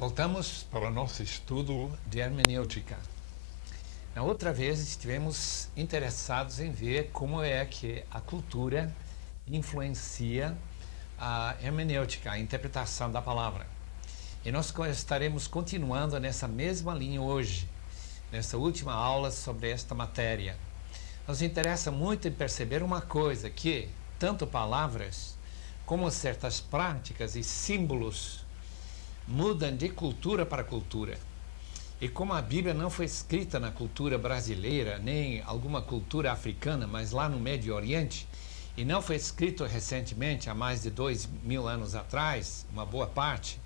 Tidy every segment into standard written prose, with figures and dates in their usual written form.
Voltamos para o nosso estudo de hermenêutica. Na outra vez estivemos interessados em ver como é que a cultura influencia a hermenêutica, a interpretação da palavra. E nós estaremos continuando nessa mesma linha hoje, nessa última aula sobre esta matéria. Nos interessa muito em perceber uma coisa, que tanto palavras como certas práticas e símbolos mudam de cultura para cultura. E como a Bíblia não foi escrita na cultura brasileira, nem alguma cultura africana, mas lá no Médio Oriente, e não foi escrito recentemente, há mais de 2000 anos atrás, uma boa parte,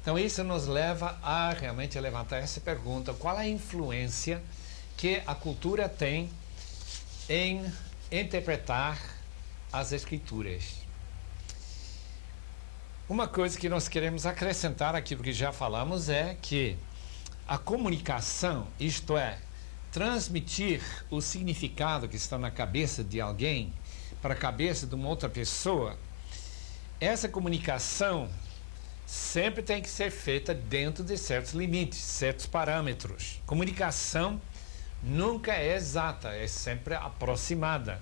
então isso nos leva a realmente levantar essa pergunta: qual a influência que a cultura tem em interpretar as Escrituras? Uma coisa que nós queremos acrescentar àquilo que já falamos é que a comunicação, isto é, transmitir o significado que está na cabeça de alguém para a cabeça de uma outra pessoa, essa comunicação sempre tem que ser feita dentro de certos limites, certos parâmetros. Comunicação nunca é exata, é sempre aproximada.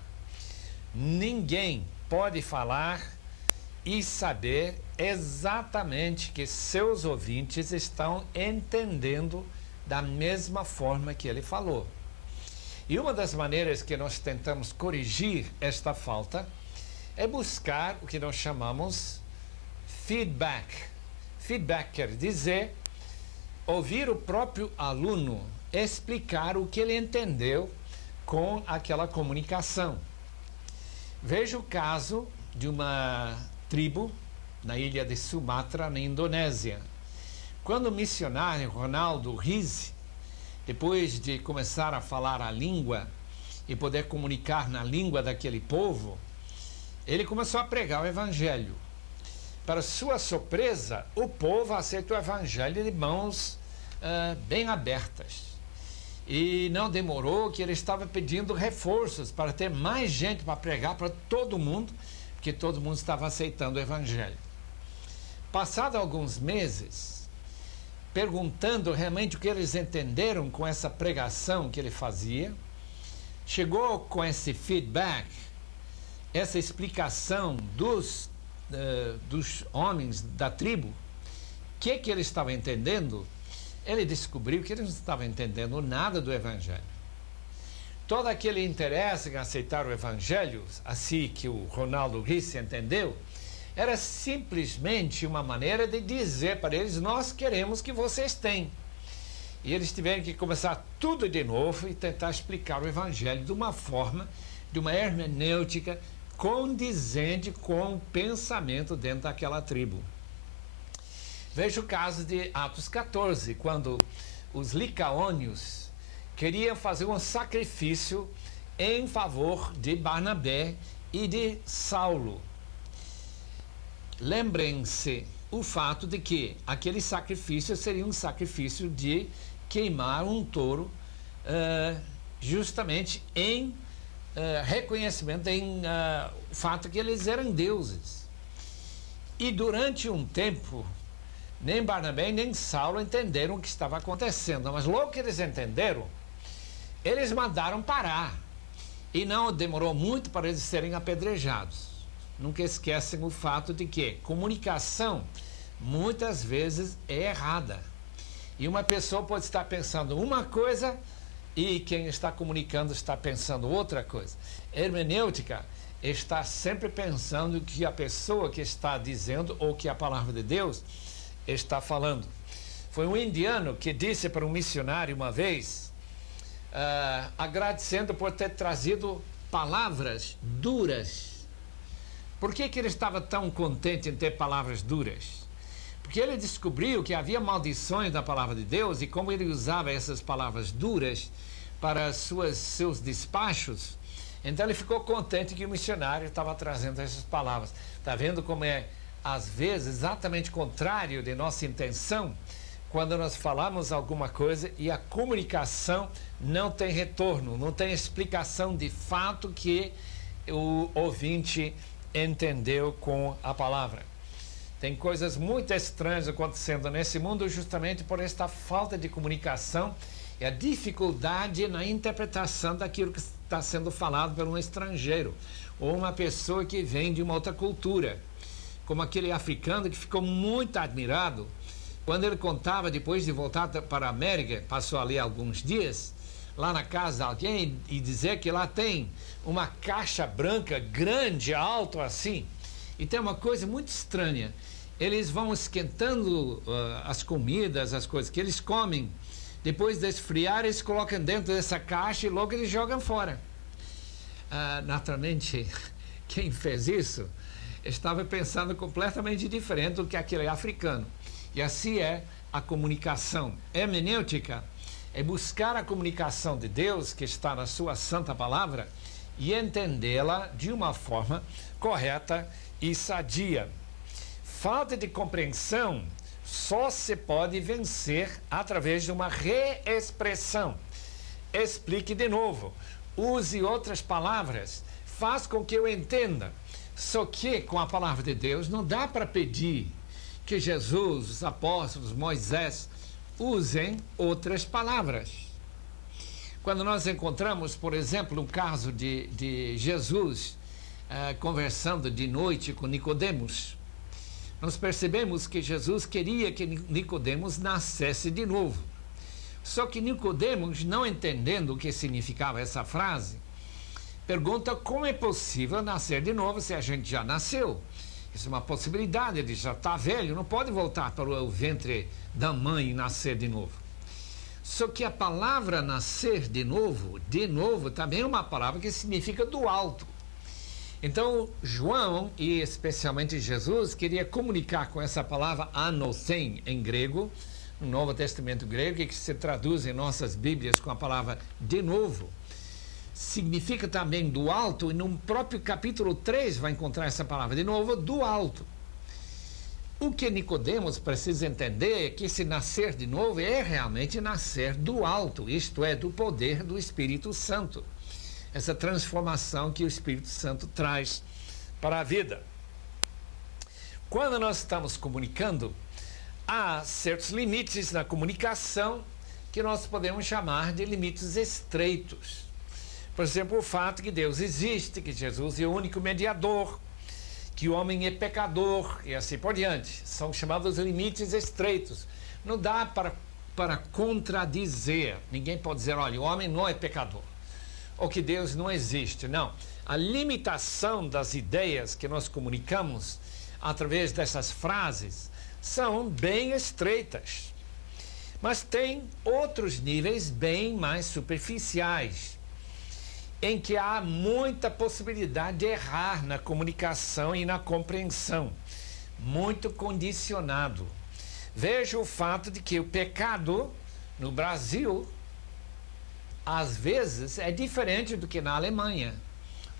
Ninguém pode falar e saber exatamente que seus ouvintes estão entendendo da mesma forma que ele falou. E uma das maneiras que nós tentamos corrigir esta falta é buscar o que nós chamamos feedback. Feedback quer dizer ouvir o próprio aluno explicar o que ele entendeu com aquela comunicação. Veja o caso de uma tribo na ilha de Sumatra, na Indonésia. Quando o missionário Ronaldo Rize, depois de começar a falar a língua e poder comunicar na língua daquele povo, ele começou a pregar o evangelho. Para sua surpresa, o povo aceitou o evangelho de mãos bem abertas. E não demorou que ele estava pedindo reforços para ter mais gente para pregar para todo mundo, porque todo mundo estava aceitando o evangelho. Passado alguns meses, perguntando realmente o que eles entenderam com essa pregação que ele fazia, chegou com esse feedback, essa explicação dos homens da tribo, o que ele estava entendendo. Ele descobriu que eles não estavam entendendo nada do evangelho. Todo aquele interesse em aceitar o evangelho, assim que o Ronaldo Rize entendeu, era simplesmente uma maneira de dizer para eles: nós queremos que vocês tenham. E eles tiveram que começar tudo de novo e tentar explicar o evangelho de uma forma, de uma hermenêutica condizente com o pensamento dentro daquela tribo. Veja o caso de Atos 14, quando os licaônios queriam fazer um sacrifício em favor de Barnabé e de Saulo. Lembrem-se o fato de que aquele sacrifício seria um sacrifício de queimar um touro, justamente em reconhecimento, em fato que eles eram deuses. E durante um tempo, nem Barnabé nem Saulo entenderam o que estava acontecendo, mas logo que eles entenderam, eles mandaram parar. E não demorou muito para eles serem apedrejados. Nunca esquecem o fato de que comunicação muitas vezes é errada. E uma pessoa pode estar pensando uma coisa e quem está comunicando está pensando outra coisa. Hermenêutica está sempre pensando que a pessoa que está dizendo ou que a palavra de Deus está falando. Foi um indiano que disse para um missionário uma vez, agradecendo por ter trazido palavras duras. Por que ele estava tão contente em ter palavras duras? Porque ele descobriu que havia maldições na palavra de Deus, e como ele usava essas palavras duras para seus despachos, então ele ficou contente que o missionário estava trazendo essas palavras. Está vendo como é, às vezes, exatamente contrário de nossa intenção, quando nós falamos alguma coisa e a comunicação não tem retorno, não tem explicação de fato que o ouvinte entendeu com a palavra. Tem coisas muito estranhas acontecendo nesse mundo justamente por esta falta de comunicação e a dificuldade na interpretação daquilo que está sendo falado por um estrangeiro ou uma pessoa que vem de uma outra cultura, como aquele africano que ficou muito admirado quando ele contava, depois de voltar para a América, passou ali alguns dias, lá na casa de alguém, e dizer que lá tem uma caixa branca grande, alto assim, e tem uma coisa muito estranha. Eles vão esquentando as comidas, as coisas que eles comem, depois de esfriar, eles colocam dentro dessa caixa e logo eles jogam fora. Naturalmente, quem fez isso estava pensando completamente diferente do que aquele africano. E assim é a comunicação. Hermenêutica é buscar a comunicação de Deus, que está na sua santa palavra, e entendê-la de uma forma correta e sadia. Falta de compreensão só se pode vencer através de uma reexpressão. Explique de novo. Use outras palavras. Faz com que eu entenda. Só que com a palavra de Deus não dá para pedir que Jesus, os apóstolos, Moisés, usem outras palavras. Quando nós encontramos, por exemplo, o caso de Jesus conversando de noite com Nicodemos, nós percebemos que Jesus queria que Nicodemos nascesse de novo. Só que Nicodemos, não entendendo o que significava essa frase, pergunta como é possível nascer de novo se a gente já nasceu. Isso é uma possibilidade, ele já está velho, não pode voltar para o ventre da mãe e nascer de novo. Só que a palavra nascer de novo, também é uma palavra que significa do alto. Então, João, e especialmente Jesus, queria comunicar com essa palavra anothen em grego, no Novo Testamento grego, que se traduz em nossas Bíblias com a palavra de novo. Significa também do alto, e no próprio capítulo 3 vai encontrar essa palavra de novo, do alto. O que Nicodemos precisa entender é que esse nascer de novo é realmente nascer do alto, isto é, do poder do Espírito Santo. Essa transformação que o Espírito Santo traz para a vida. Quando nós estamos comunicando, há certos limites na comunicação que nós podemos chamar de limites estreitos. Por exemplo, o fato que Deus existe, que Jesus é o único mediador, que o homem é pecador e assim por diante. São chamados limites estreitos. Não dá para contradizer. Ninguém pode dizer, olha, o homem não é pecador. Ou que Deus não existe. Não. A limitação das ideias que nós comunicamos através dessas frases são bem estreitas. Mas tem outros níveis bem mais superficiais, em que há muita possibilidade de errar na comunicação e na compreensão. Muito condicionado. Veja o fato de que o pecado no Brasil, às vezes, é diferente do que na Alemanha,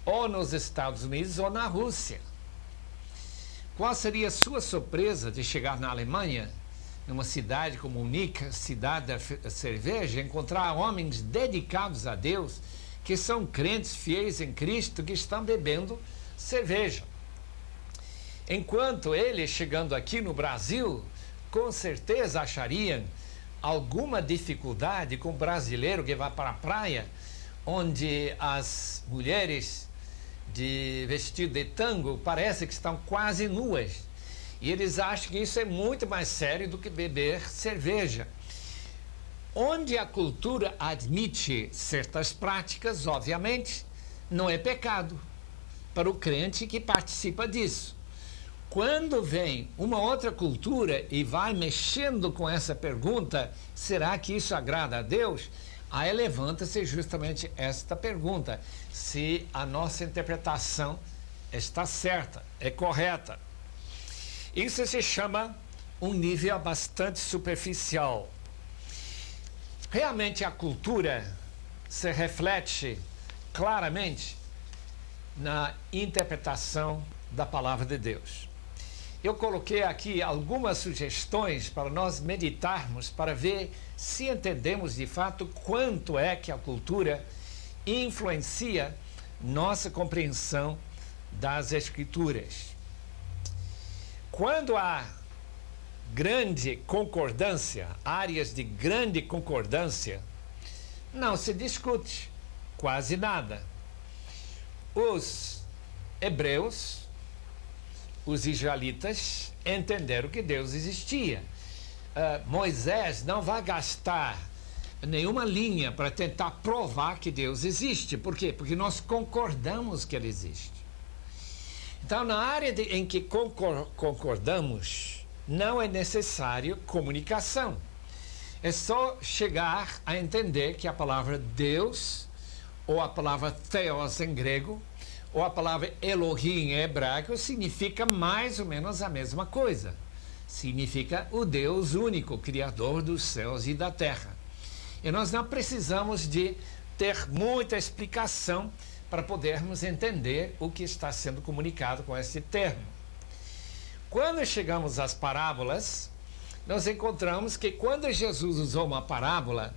ou nos Estados Unidos, ou na Rússia. Qual seria a sua surpresa de chegar na Alemanha, numa cidade como Munique, cidade da cerveja, encontrar homens dedicados a Deus, que são crentes fiéis em Cristo, que estão bebendo cerveja. Enquanto eles, chegando aqui no Brasil, com certeza achariam alguma dificuldade com o brasileiro que vai para a praia, onde as mulheres de vestido de tango parece que estão quase nuas. E eles acham que isso é muito mais sério do que beber cerveja. Onde a cultura admite certas práticas, obviamente, não é pecado para o crente que participa disso. Quando vem uma outra cultura e vai mexendo com essa pergunta, será que isso agrada a Deus? Aí levanta-se justamente esta pergunta, se a nossa interpretação está certa, é correta. Isso se chama um nível bastante superficial. Realmente a cultura se reflete claramente na interpretação da palavra de Deus. Eu coloquei aqui algumas sugestões para nós meditarmos, para ver se entendemos de fato quanto é que a cultura influencia nossa compreensão das Escrituras. quando há grande concordância, áreas de grande concordância, não se discute quase nada. Os hebreus, os israelitas, entenderam que Deus existia. Moisés não vai gastar nenhuma linha para tentar provar que Deus existe. Por quê? Porque nós concordamos que ele existe. Então, na área em que concordamos, não é necessário comunicação. É só chegar a entender que a palavra Deus, ou a palavra Theos em grego, ou a palavra Elohim em hebraico, significa mais ou menos a mesma coisa. Significa o Deus único, Criador dos céus e da terra. E nós não precisamos de ter muita explicação para podermos entender o que está sendo comunicado com esse termo. Quando chegamos às parábolas, nós encontramos que quando Jesus usou uma parábola,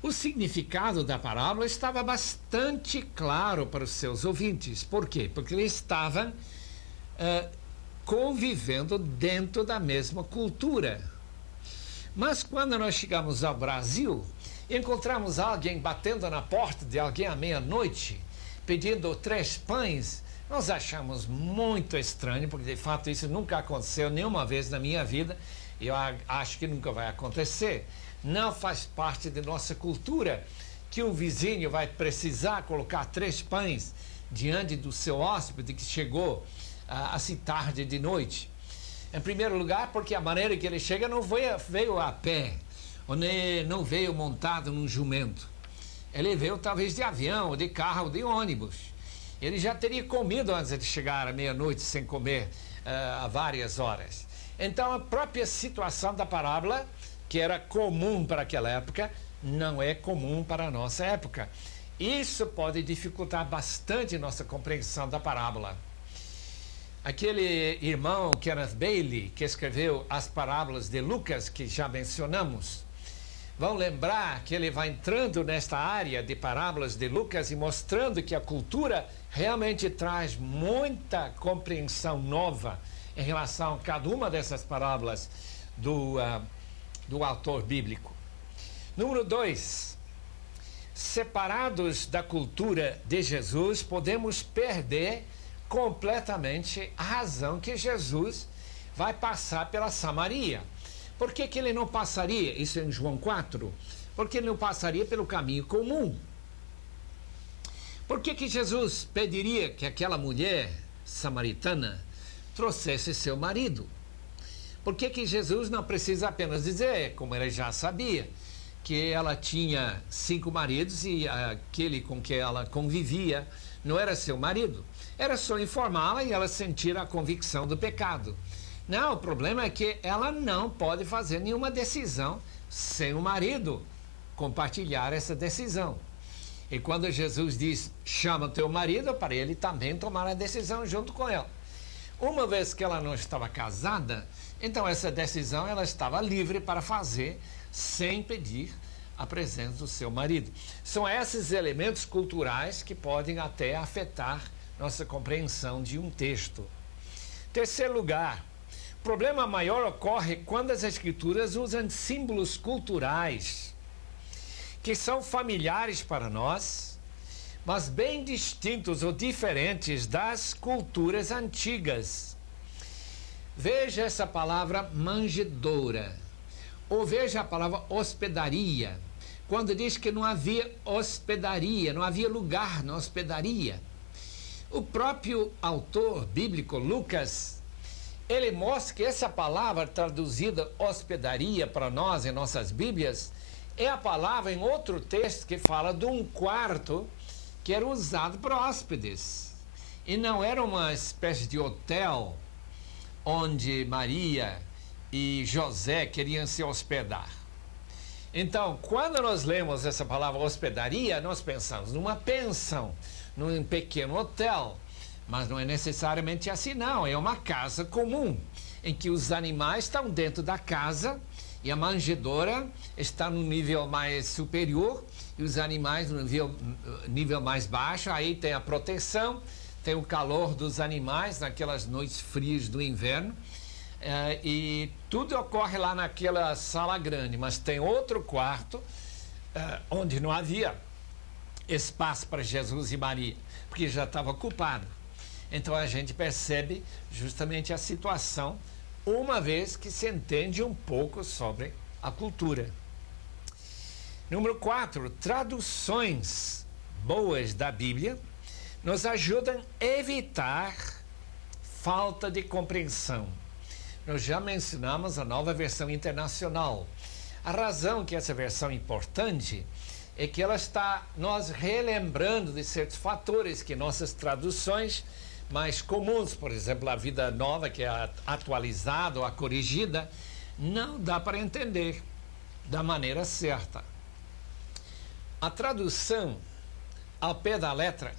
o significado da parábola estava bastante claro para os seus ouvintes. Por quê? Porque eles estavam convivendo dentro da mesma cultura. Mas quando nós chegamos ao Brasil, encontramos alguém batendo na porta de alguém à meia-noite, pedindo 3 pães, nós achamos muito estranho, porque de fato isso nunca aconteceu nenhuma vez na minha vida, e eu acho que nunca vai acontecer. Não faz parte de nossa cultura que um vizinho vai precisar colocar 3 pães diante do seu hóspede que chegou assim tarde de noite. Em primeiro lugar, porque a maneira que ele chega não veio a pé, ou não veio montado num jumento. Ele veio talvez de avião, ou de carro, ou de ônibus. Ele já teria comido antes de chegar à meia-noite, sem comer há várias horas. Então, a própria situação da parábola, que era comum para aquela época, não é comum para a nossa época. Isso pode dificultar bastante nossa compreensão da parábola. Aquele irmão, Kenneth Bailey, que escreveu as parábolas de Lucas, que já mencionamos, vão lembrar que ele vai entrando nesta área de parábolas de Lucas e mostrando que a cultura realmente traz muita compreensão nova em relação a cada uma dessas parábolas do autor bíblico. Número 2, separados da cultura de Jesus, podemos perder completamente a razão que Jesus vai passar pela Samaria. Por que ele não passaria, isso é em João 4, porque ele não passaria pelo caminho comum? Por que Jesus pediria que aquela mulher samaritana trouxesse seu marido? Por que Jesus não precisa apenas dizer, como ele já sabia, que ela tinha 5 maridos e aquele com que ela convivia não era seu marido? Era só informá-la e ela sentir a convicção do pecado. Não, o problema é que ela não pode fazer nenhuma decisão sem o marido compartilhar essa decisão. E quando Jesus diz, chama teu marido, para ele também tomar a decisão junto com ela. Uma vez que ela não estava casada, então essa decisão ela estava livre para fazer sem pedir a presença do seu marido. São esses elementos culturais que podem até afetar nossa compreensão de um texto. Terceiro lugar, o problema maior ocorre quando as escrituras usam símbolos culturais que são familiares para nós, mas bem distintos ou diferentes das culturas antigas. Veja essa palavra manjedoura, ou veja a palavra hospedaria, quando diz que não havia hospedaria, não havia lugar na hospedaria. O próprio autor bíblico, Lucas, ele mostra que essa palavra traduzida hospedaria para nós em nossas Bíblias é a palavra em outro texto que fala de um quarto que era usado para hóspedes. E não era uma espécie de hotel onde Maria e José queriam se hospedar. Então, quando nós lemos essa palavra hospedaria, nós pensamos numa pensão, num pequeno hotel. Mas não é necessariamente assim, não. É uma casa comum, em que os animais estão dentro da casa e a manjedoura está no nível mais superior e os animais no nível mais baixo. Aí tem a proteção, tem o calor dos animais naquelas noites frias do inverno, e tudo ocorre lá naquela sala grande, mas tem outro quarto onde não havia espaço para Jesus e Maria, porque já estava ocupado. Então a gente percebe justamente a situação, uma vez que se entende um pouco sobre a cultura. Número 4, traduções boas da Bíblia nos ajudam a evitar falta de compreensão. Nós já mencionamos a nova versão internacional. A razão que essa versão é importante é que ela está nos relembrando de certos fatores que nossas traduções mais comuns, por exemplo, a Vida Nova, que é atualizada ou a corrigida, não dá para entender da maneira certa. A tradução ao pé da letra,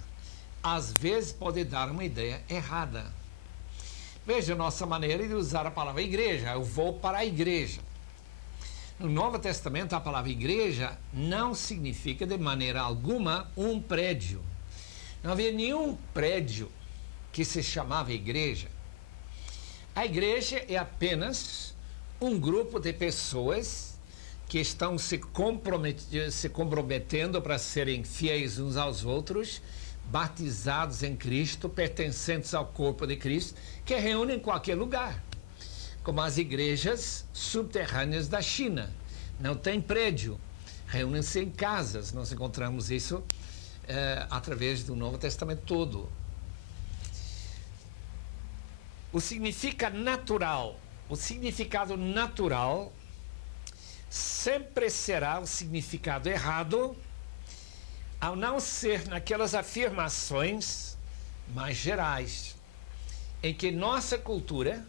às vezes, pode dar uma ideia errada. Veja a nossa maneira de usar a palavra igreja. Eu vou para a igreja. No Novo Testamento, a palavra igreja não significa de maneira alguma um prédio. Não havia nenhum prédio que se chamava igreja. A igreja é apenas um grupo de pessoas que estão se comprometendo para serem fiéis uns aos outros, batizados em Cristo, pertencentes ao corpo de Cristo, que reúnem em qualquer lugar, como as igrejas subterrâneas da China. Não tem prédio, reúnem-se em casas. Nós encontramos isso através do Novo Testamento todo. O significado natural sempre será o significado errado, ao não ser naquelas afirmações mais gerais, em que nossa cultura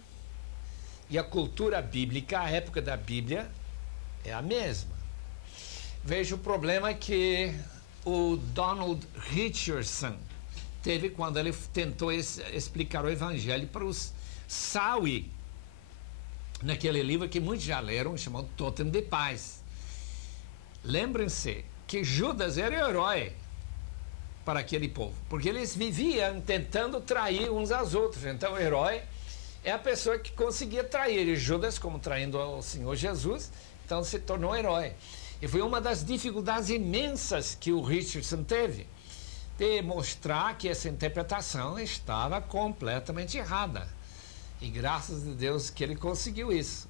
e a cultura bíblica, a época da Bíblia, é a mesma. Veja o problema que o Donald Richardson teve quando ele tentou explicar o Evangelho para os Sawi, naquele livro que muitos já leram, chamado Totem de Paz. Lembrem-se que Judas era o herói para aquele povo, porque eles viviam tentando trair uns aos outros. Então o herói é a pessoa que conseguia trair, e Judas, como traindo o Senhor Jesus, então se tornou herói. E foi uma das dificuldades imensas que o Richardson teve, de mostrar que essa interpretação estava completamente errada. E graças a Deus que ele conseguiu isso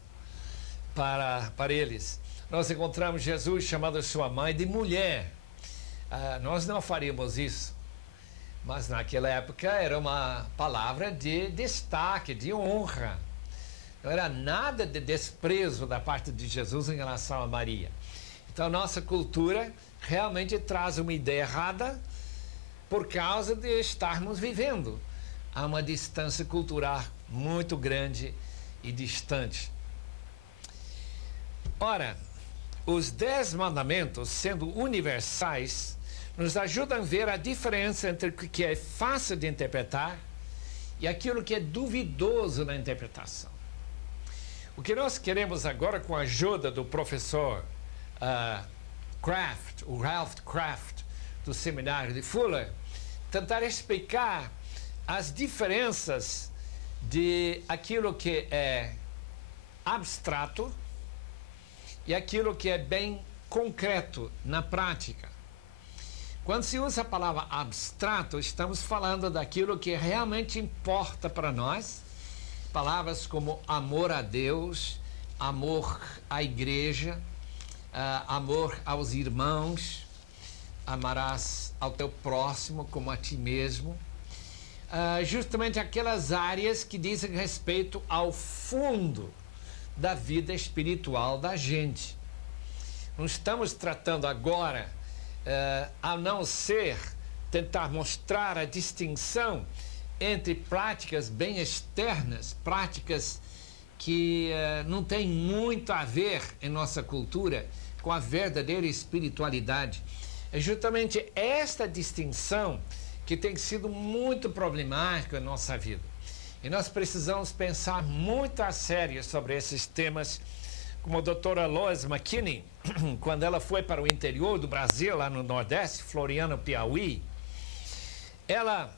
para eles. Nós encontramos Jesus chamando sua mãe de mulher. Nós não faríamos isso, mas naquela época era uma palavra de destaque, de honra. Não era nada de desprezo da parte de Jesus em relação a Maria. Então nossa cultura realmente traz uma ideia errada por causa de estarmos vivendo a uma distância cultural muito grande e distante. Ora, os 10 mandamentos, sendo universais, nos ajudam a ver a diferença entre o que é fácil de interpretar e aquilo que é duvidoso na interpretação. O que nós queremos agora, com a ajuda do professor Kraft, o Ralph Kraft, do seminário de Fuller, tentar explicar as diferenças de aquilo que é abstrato e aquilo que é bem concreto na prática. Quando se usa a palavra abstrato, estamos falando daquilo que realmente importa para nós. Palavras como amor a Deus, amor à igreja, amor aos irmãos, amarás ao teu próximo como a ti mesmo. Justamente aquelas áreas que dizem respeito ao fundo da vida espiritual da gente. Não estamos tratando agora, a não ser tentar mostrar a distinção entre práticas bem externas, práticas que não têm muito a ver em nossa cultura com a verdadeira espiritualidade. É justamente esta distinção que tem sido muito problemática na nossa vida. E nós precisamos pensar muito a sério sobre esses temas, como a doutora Lois McKinney, quando ela foi para o interior do Brasil, lá no Nordeste, Floriano, Piauí, ela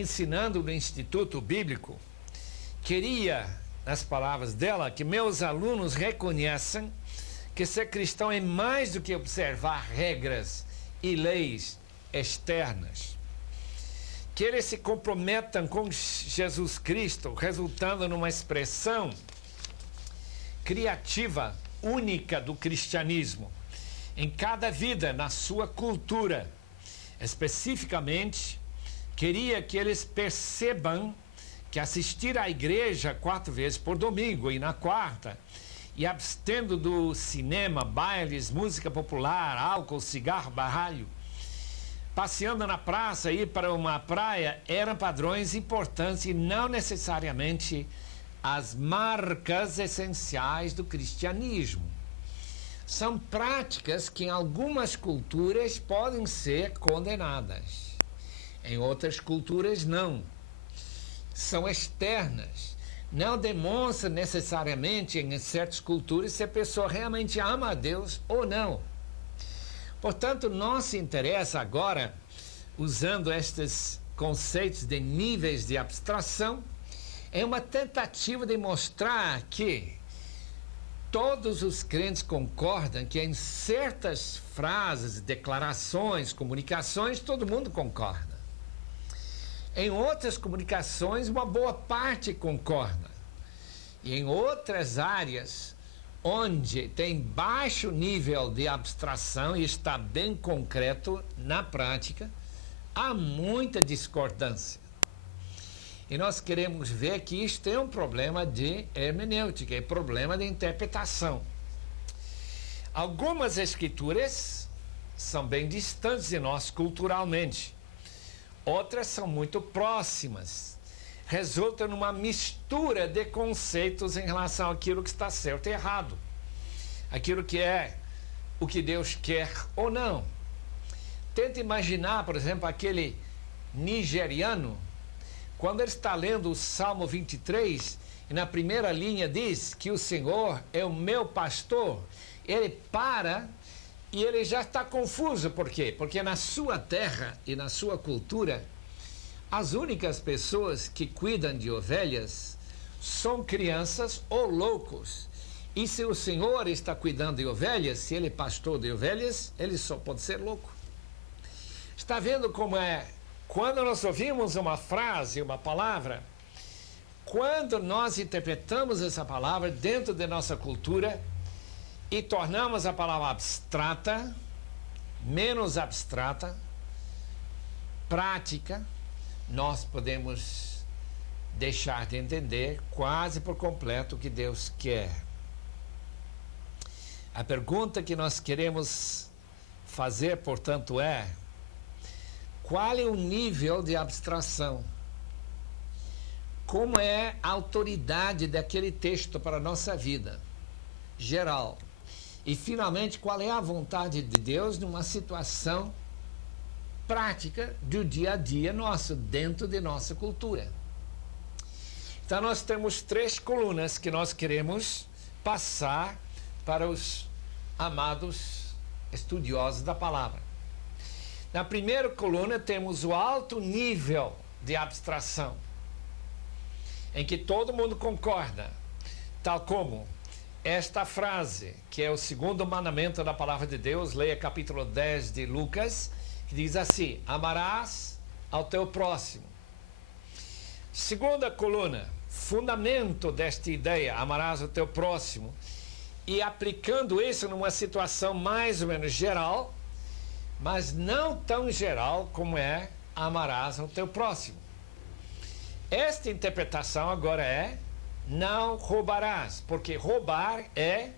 ensinando no Instituto Bíblico, queria, nas palavras dela, que meus alunos reconheçam que ser cristão é mais do que observar regras e leis externas. Que eles se comprometam com Jesus Cristo, resultando numa expressão criativa, única do cristianismo, em cada vida, na sua cultura. Especificamente, queria que eles percebam que assistir à igreja 4 vezes por domingo e na quarta, e abstendo do cinema, bailes, música popular, álcool, cigarro, baralho, passeando na praça, ir para uma praia, eram padrões importantes e não necessariamente as marcas essenciais do cristianismo. São práticas que em algumas culturas podem ser condenadas, em outras culturas não. São externas, não demonstram necessariamente em certas culturas se a pessoa realmente ama a Deus ou não. Portanto, nosso interesse agora, usando estes conceitos de níveis de abstração, é uma tentativa de mostrar que todos os crentes concordam que em certas frases, declarações, comunicações, todo mundo concorda. Em outras comunicações, uma boa parte concorda. E em outras áreas, onde tem baixo nível de abstração e está bem concreto na prática, há muita discordância. E nós queremos ver que isto é um problema de hermenêutica, é problema de interpretação. Algumas escrituras são bem distantes de nós culturalmente. Outras são muito próximas. Resulta numa mistura de conceitos em relação àquilo que está certo e errado. Aquilo que é o que Deus quer ou não. Tenta imaginar, por exemplo, aquele nigeriano, quando ele está lendo o Salmo 23, e na primeira linha diz que o Senhor é o meu pastor, ele para e ele já está confuso. Por quê? Porque na sua terra e na sua cultura, as únicas pessoas que cuidam de ovelhas são crianças ou loucos. E se o Senhor está cuidando de ovelhas, se ele é pastor de ovelhas, ele só pode ser louco. Está vendo como é? Quando nós ouvimos uma frase, uma palavra, quando nós interpretamos essa palavra dentro da nossa cultura e tornamos a palavra abstrata, menos abstrata, prática, nós podemos deixar de entender quase por completo o que Deus quer. A pergunta que nós queremos fazer, portanto, é: qual é o nível de abstração? Como é a autoridade daquele texto para a nossa vida geral? E, finalmente, qual é a vontade de Deus numa situação prática do dia a dia nosso, dentro de nossa cultura? Então, nós temos 3 colunas que nós queremos passar para os amados estudiosos da palavra. Na primeira coluna temos o alto nível de abstração, em que todo mundo concorda, tal como esta frase, que é o 2º mandamento da palavra de Deus, leia capítulo 10 de Lucas, que diz assim: amarás ao teu próximo. Segunda coluna, fundamento desta ideia, amarás ao teu próximo, e aplicando isso numa situação mais ou menos geral, mas não tão geral como é amarás ao teu próximo. Esta interpretação agora é: não roubarás, porque roubar é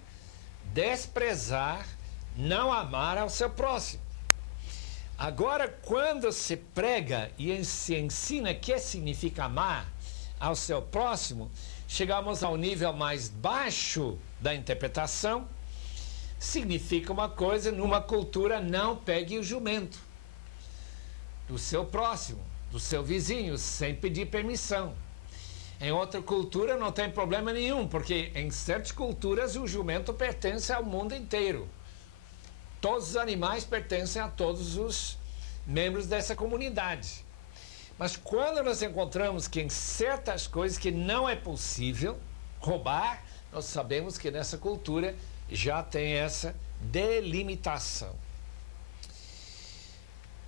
desprezar, não amar ao seu próximo. Agora, quando se prega e se ensina o que significa amar ao seu próximo, chegamos ao nível mais baixo da interpretação. Significa uma coisa: numa cultura, não pegue o jumento do seu próximo, do seu vizinho, sem pedir permissão. Em outra cultura não tem problema nenhum, porque em certas culturas o jumento pertence ao mundo inteiro. Todos os animais pertencem a todos os membros dessa comunidade. Mas quando nós encontramos que em certas coisas que não é possível roubar, nós sabemos que nessa cultura já tem essa delimitação.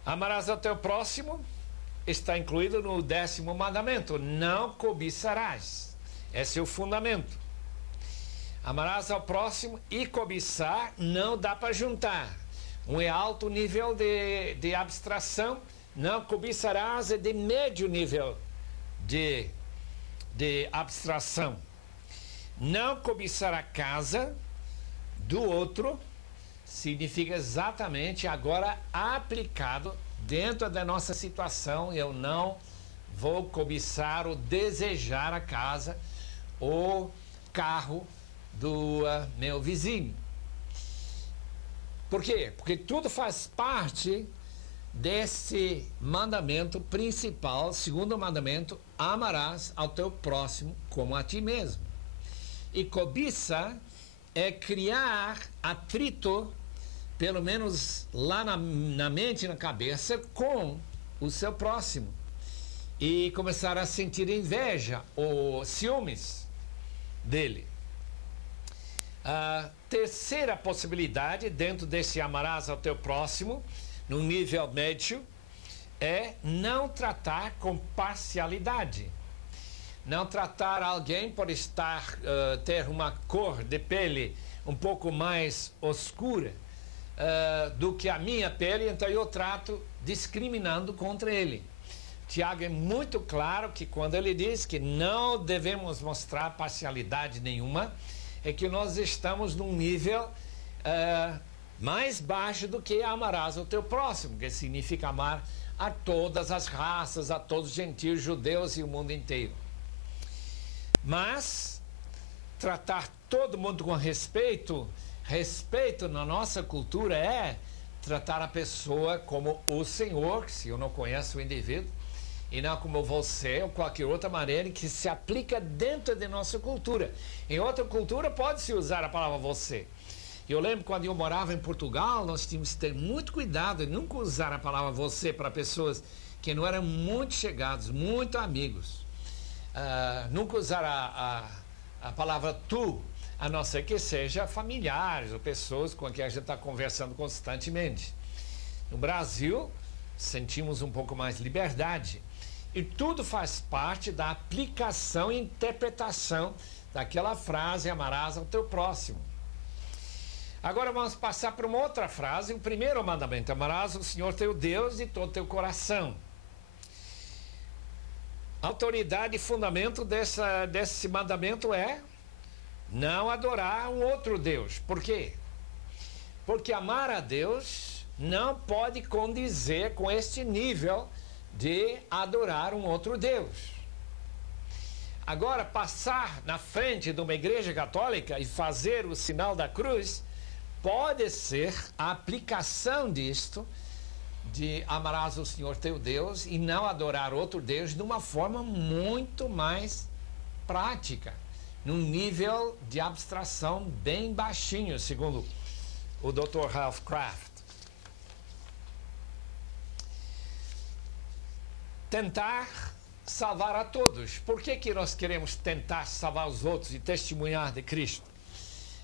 Amarás ao teu próximo está incluído no 10º mandamento, não cobiçarás. Esse é o fundamento. Amarás ao próximo e cobiçar não dá para juntar. Um é alto nível de abstração, não cobiçarás é de médio nível de abstração. Não cobiçar a casa do outro significa exatamente agora aplicado dentro da nossa situação. Eu não vou cobiçar ou desejar a casa ou carro do meu vizinho. Por quê? Porque tudo faz parte desse mandamento principal, segundo mandamento: amarás ao teu próximo como a ti mesmo. E cobiça é criar atrito, pelo menos lá na mente e na cabeça, com o seu próximo. E começar a sentir inveja ou ciúmes dele. A terceira possibilidade, dentro desse amarás ao teu próximo, no nível médio, é não tratar com parcialidade. Não tratar alguém por ter uma cor de pele um pouco mais oscura do que a minha pele, então eu trato discriminando contra ele. Tiago é muito claro que quando ele diz que não devemos mostrar parcialidade nenhuma, é que nós estamos num nível mais baixo do que amarás ao teu próximo, que significa amar a todas as raças, a todos os gentios, judeus e o mundo inteiro. Mas tratar todo mundo com respeito na nossa cultura é tratar a pessoa como o Senhor, se eu não conheço o indivíduo, e não como você ou qualquer outra maneira que se aplica dentro de nossa cultura. Em outra cultura pode-se usar a palavra você. Eu lembro quando eu morava em Portugal, nós tínhamos que ter muito cuidado e nunca usar a palavra você para pessoas que não eram muito chegados, muito amigos. Nunca usar a palavra tu, a não ser que seja familiares ou pessoas com quem a gente está conversando constantemente. No Brasil, sentimos um pouco mais de liberdade. E tudo faz parte da aplicação e interpretação daquela frase: amarás ao teu próximo. Agora vamos passar para uma outra frase, o primeiro mandamento: amarás o Senhor teu Deus de todo teu coração. A autoridade e fundamento desse mandamento é não adorar um outro Deus. Por quê? Porque amar a Deus não pode condizer com este nível de adorar um outro Deus. Agora, passar na frente de uma igreja católica e fazer o sinal da cruz pode ser a aplicação disto, de amarás o Senhor teu Deus e não adorar outro Deus, de uma forma muito mais prática, num nível de abstração bem baixinho, segundo o Dr. Ralph Kraft. Tentar salvar a todos. Por que nós queremos tentar salvar os outros e testemunhar de Cristo?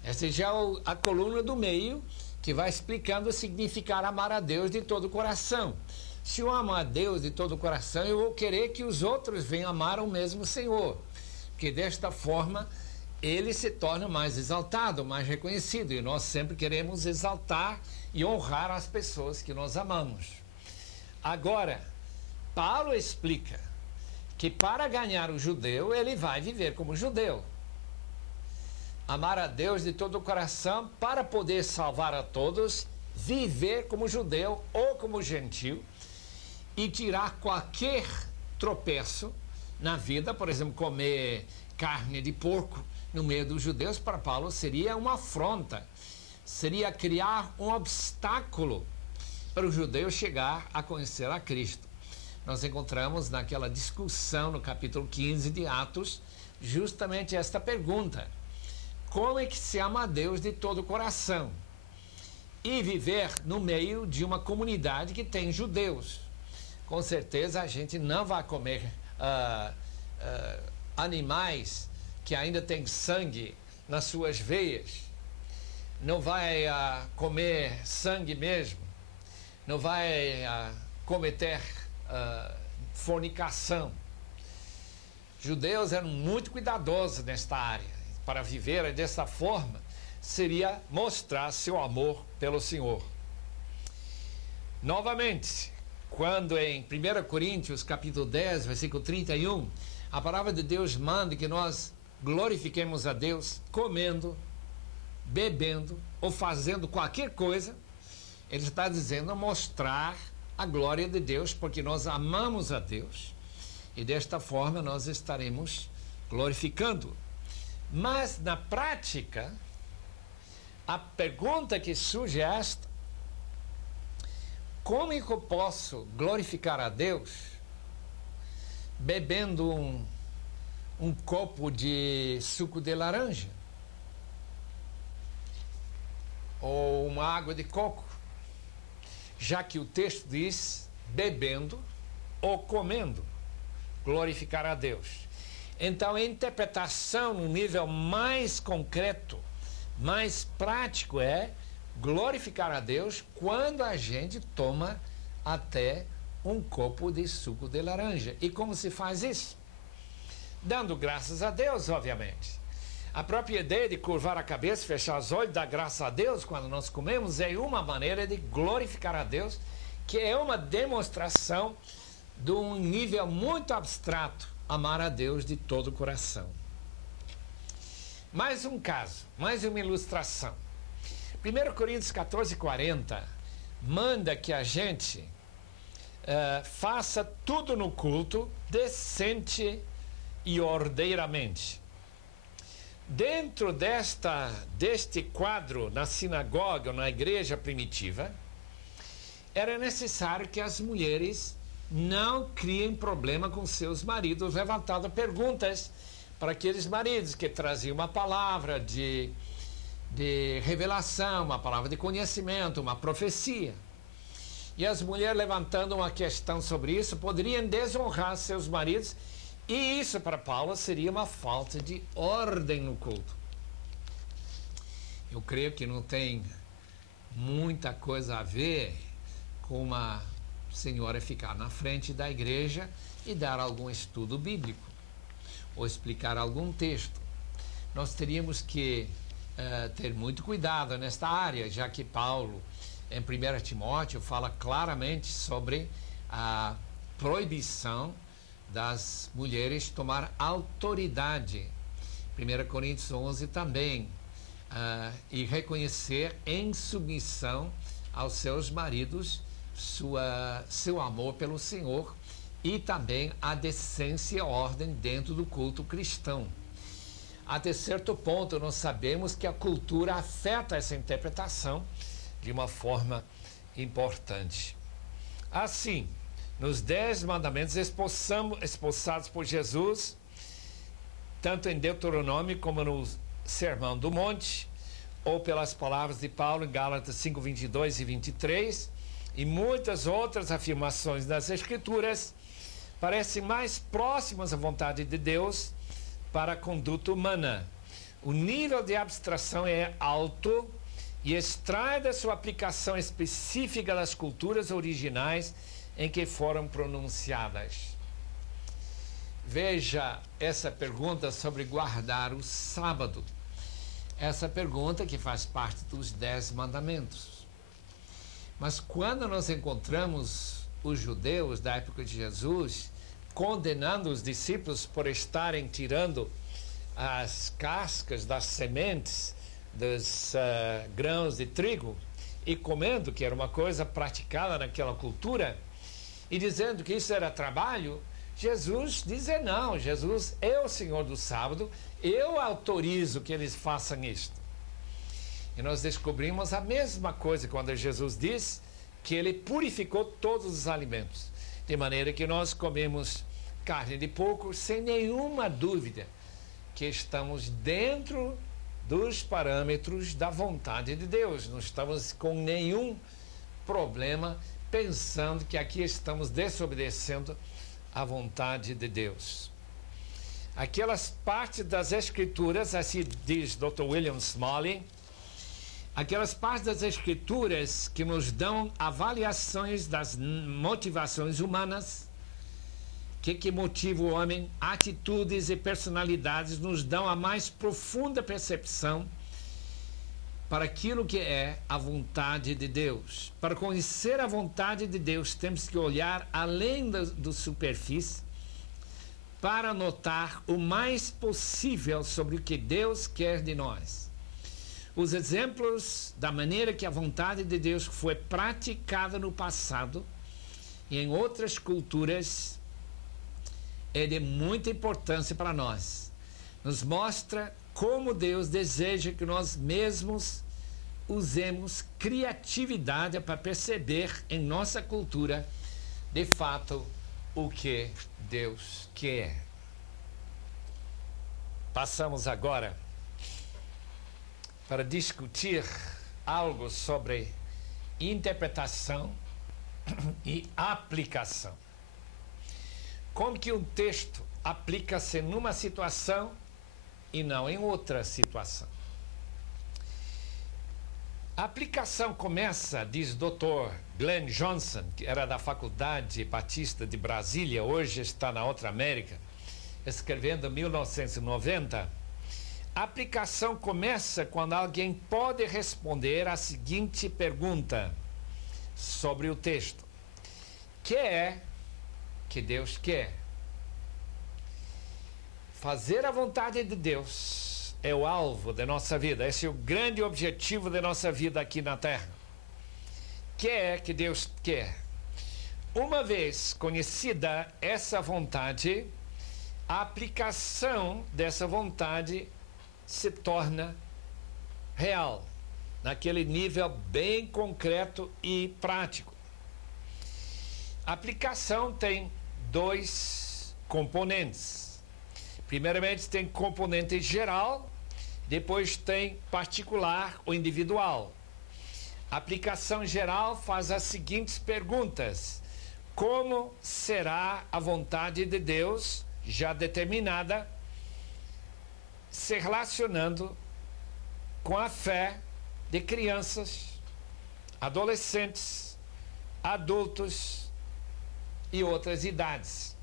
Essa já é a coluna do meio, que vai explicando o significado amar a Deus de todo o coração. Se eu amo a Deus de todo o coração, eu vou querer que os outros venham amar o mesmo Senhor, porque desta forma ele se torna mais exaltado, mais reconhecido, e nós sempre queremos exaltar e honrar as pessoas que nós amamos. Agora, Paulo explica que para ganhar o judeu, ele vai viver como judeu. Amar a Deus de todo o coração para poder salvar a todos, viver como judeu ou como gentio e tirar qualquer tropeço na vida. Por exemplo, comer carne de porco no meio dos judeus, para Paulo seria uma afronta, seria criar um obstáculo para o judeu chegar a conhecer a Cristo. Nós encontramos naquela discussão no capítulo 15 de Atos justamente esta pergunta: como é que se ama a Deus de todo o coração? E viver no meio de uma comunidade que tem judeus. com certeza a gente não vai comer animais que ainda têm sangue nas suas veias, não vai comer sangue mesmo, não vai cometer fornicação. Judeus eram muito cuidadosos nesta área. Para viver dessa forma seria mostrar seu amor pelo Senhor. Novamente, quando em 1 Coríntios capítulo 10, versículo 31, a palavra de Deus manda que nós glorifiquemos a Deus comendo, bebendo ou fazendo qualquer coisa, ele está dizendo mostrar a glória de Deus, porque nós amamos a Deus e desta forma nós estaremos glorificando. Mas na prática, a pergunta que surge é esta: como é que eu posso glorificar a Deus bebendo um copo de suco de laranja? Ou uma água de coco? Já que o texto diz bebendo ou comendo, glorificar a Deus. Então, a interpretação no nível mais concreto, mais prático é glorificar a Deus quando a gente toma até um copo de suco de laranja. E como se faz isso? Dando graças a Deus, obviamente. A própria ideia de curvar a cabeça, fechar os olhos, dar graças a Deus quando nós comemos é uma maneira de glorificar a Deus, que é uma demonstração de um nível muito abstrato, amar a Deus de todo o coração. Mais um caso, mais uma ilustração. 1 Coríntios 14:40 manda que a gente faça tudo no culto decente e ordeiramente. Dentro deste quadro, na sinagoga ou na igreja primitiva, era necessário que as mulheres não criem problema com seus maridos, levantando perguntas para aqueles maridos que traziam uma palavra de revelação, uma palavra de conhecimento, uma profecia. E as mulheres levantando uma questão sobre isso poderiam desonrar seus maridos, e isso para Paulo seria uma falta de ordem no culto. Eu creio que não tem muita coisa a ver com uma senhora ficar na frente da igreja e dar algum estudo bíblico ou explicar algum texto. Nós teríamos que ter muito cuidado nesta área, já que Paulo, em 1 Timóteo, fala claramente sobre a proibição das mulheres tomar autoridade. 1 Coríntios 11 também, e reconhecer em submissão aos seus maridos seu amor pelo Senhor, e também a decência e a ordem dentro do culto cristão. Até certo ponto, nós sabemos que a cultura afeta essa interpretação de uma forma importante. Assim, nos 10 mandamentos esboçados por Jesus, tanto em Deuteronômio como no Sermão do Monte, ou pelas palavras de Paulo em Gálatas 5:22 e 23, e muitas outras afirmações das Escrituras, parecem mais próximas à vontade de Deus para a conduta humana. O nível de abstração é alto e extrai da sua aplicação específica das culturas originais em que foram pronunciadas. Veja essa pergunta sobre guardar o sábado. Essa pergunta que faz parte dos 10 mandamentos. Mas quando nós encontramos os judeus da época de Jesus condenando os discípulos por estarem tirando as cascas das sementes dos grãos de trigo e comendo, que era uma coisa praticada naquela cultura, e dizendo que isso era trabalho, Jesus diz não, Jesus é o Senhor do sábado, eu autorizo que eles façam isto. E nós descobrimos a mesma coisa quando Jesus diz que ele purificou todos os alimentos, de maneira que nós comemos carne de porco sem nenhuma dúvida que estamos dentro dos parâmetros da vontade de Deus, não estamos com nenhum problema pensando que aqui estamos desobedecendo à vontade de Deus. Aquelas partes das Escrituras, assim diz Dr. William Smalley, aquelas partes das Escrituras que nos dão avaliações das motivações humanas, que motiva o homem, atitudes e personalidades, nos dão a mais profunda percepção para aquilo que é a vontade de Deus. Para conhecer a vontade de Deus, temos que olhar além do superfície para notar o mais possível sobre o que Deus quer de nós. Os exemplos da maneira que a vontade de Deus foi praticada no passado e em outras culturas é de muita importância para nós. Nos mostra como Deus deseja que nós mesmos usemos criatividade para perceber em nossa cultura, de fato, o que Deus quer. Passamos agora para discutir algo sobre interpretação e aplicação. Como que um texto aplica-se numa situação e não em outra situação. A aplicação começa, diz Dr. Glenn Johnson, que era da Faculdade Batista de Brasília, hoje está na Outra América, escrevendo em 1990, a aplicação começa quando alguém pode responder a seguinte pergunta sobre o texto: que é que Deus quer? Fazer a vontade de Deus é o alvo da nossa vida, esse é o grande objetivo da nossa vida aqui na Terra. Que é que Deus quer? Uma vez conhecida essa vontade, a aplicação dessa vontade se torna real, naquele nível bem concreto e prático. A aplicação tem dois componentes. Primeiramente tem componente geral, depois tem particular ou individual. A aplicação geral faz as seguintes perguntas: como será a vontade de Deus já determinada, se relacionando com a fé de crianças, adolescentes, adultos e outras idades,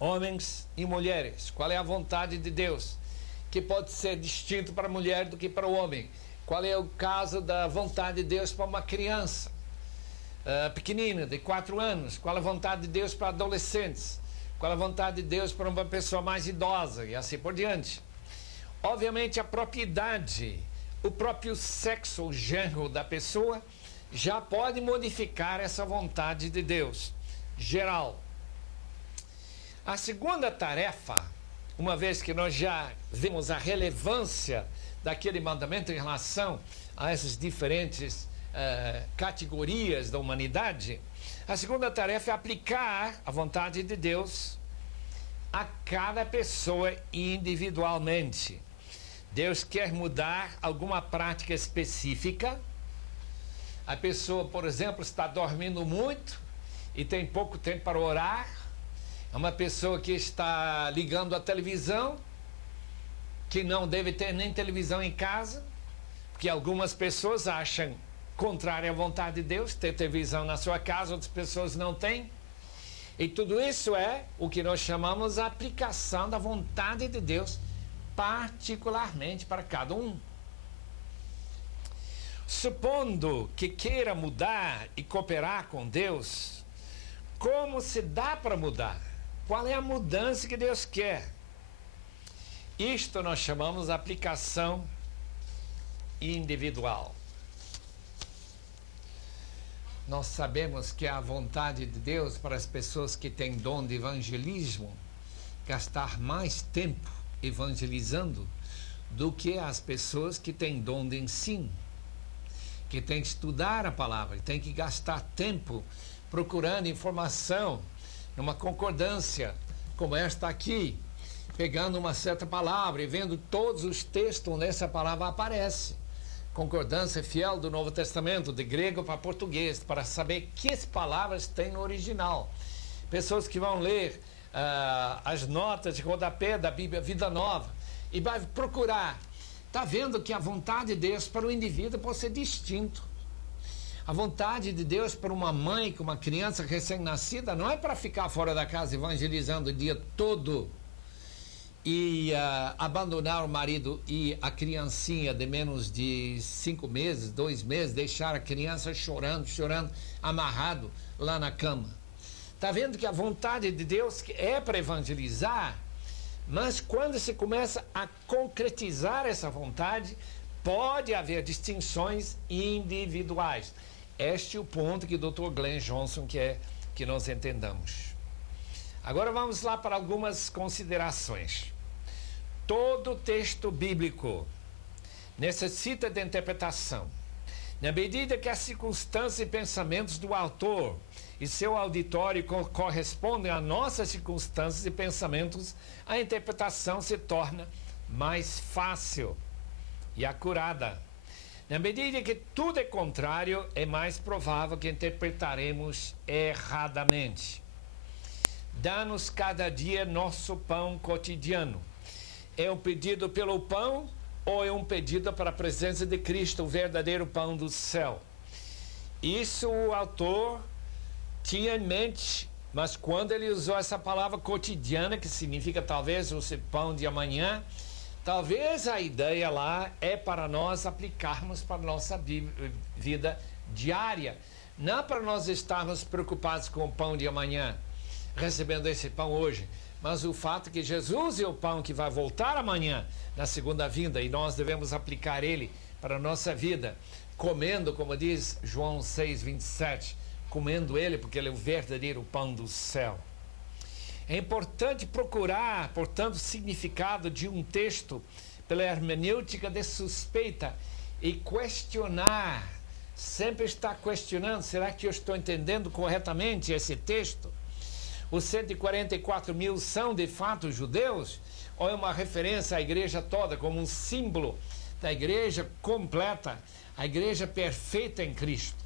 homens e mulheres? Qual é a vontade de Deus, que pode ser distinto para a mulher do que para o homem? Qual é o caso da vontade de Deus para uma criança pequenina, de 4 anos? Qual é a vontade de Deus para adolescentes? Qual é a vontade de Deus para uma pessoa mais idosa? E assim por diante. Obviamente, a propriedade, o próprio sexo, o gênero da pessoa, já pode modificar essa vontade de Deus geral. A segunda tarefa, uma vez que nós já vimos a relevância daquele mandamento em relação a essas diferentes categorias da humanidade, a segunda tarefa é aplicar a vontade de Deus a cada pessoa individualmente. Deus quer mudar alguma prática específica. A pessoa, por exemplo, está dormindo muito e tem pouco tempo para orar. É uma pessoa que está ligando a televisão, que não deve ter nem televisão em casa, porque algumas pessoas acham contrário à vontade de Deus ter televisão na sua casa, outras pessoas não têm. E tudo isso é o que nós chamamos a aplicação da vontade de Deus, particularmente para cada um. Supondo que queira mudar e cooperar com Deus, como se dá para mudar? Qual é a mudança que Deus quer? Isto nós chamamos de aplicação individual. Nós sabemos que a vontade de Deus para as pessoas que têm dom de evangelismo gastar mais tempo evangelizando do que as pessoas que têm dom de ensino, que têm que estudar a palavra, têm que gastar tempo procurando informação numa concordância como esta aqui, pegando uma certa palavra e vendo todos os textos onde essa palavra aparece, concordância fiel do Novo Testamento, de grego para português, para saber que palavras tem no original. Pessoas que vão ler as notas de rodapé da Bíblia Vida Nova e vai procurar. Está vendo que a vontade de Deus para o indivíduo pode ser distinto. A vontade de Deus para uma mãe com uma criança recém-nascida não é para ficar fora da casa evangelizando o dia todo e abandonar o marido e a criancinha de menos de 5 meses, 2 meses, deixar a criança chorando, amarrado lá na cama. Está vendo que a vontade de Deus é para evangelizar, mas quando se começa a concretizar essa vontade, pode haver distinções individuais. Este é o ponto que o Dr. Glenn Johnson quer que nós entendamos. Agora vamos lá para algumas considerações. Todo texto bíblico necessita de interpretação. Na medida que as circunstâncias e pensamentos do autor e seu auditório correspondem a nossas circunstâncias e pensamentos, a interpretação se torna mais fácil e acurada. Na medida que tudo é contrário, é mais provável que interpretaremos erradamente. Dá-nos cada dia nosso pão cotidiano. É um pedido pelo pão ou é um pedido para a presença de Cristo, o verdadeiro pão do céu? Isso o autor tinha em mente, mas quando ele usou essa palavra cotidiana, que significa talvez o pão de amanhã, talvez a ideia lá é para nós aplicarmos para a nossa vida diária, não para nós estarmos preocupados com o pão de amanhã, recebendo esse pão hoje, mas o fato que Jesus é o pão que vai voltar amanhã, na segunda vinda, e nós devemos aplicar ele para a nossa vida, comendo, como diz João 6:27, comendo ele porque ele é o verdadeiro pão do céu. É importante procurar, portanto, o significado de um texto pela hermenêutica de suspeita e questionar, sempre estar questionando, será que eu estou entendendo corretamente esse texto? Os 144 mil são de fato judeus? Ou é uma referência à igreja toda, como um símbolo da igreja completa, a igreja perfeita em Cristo?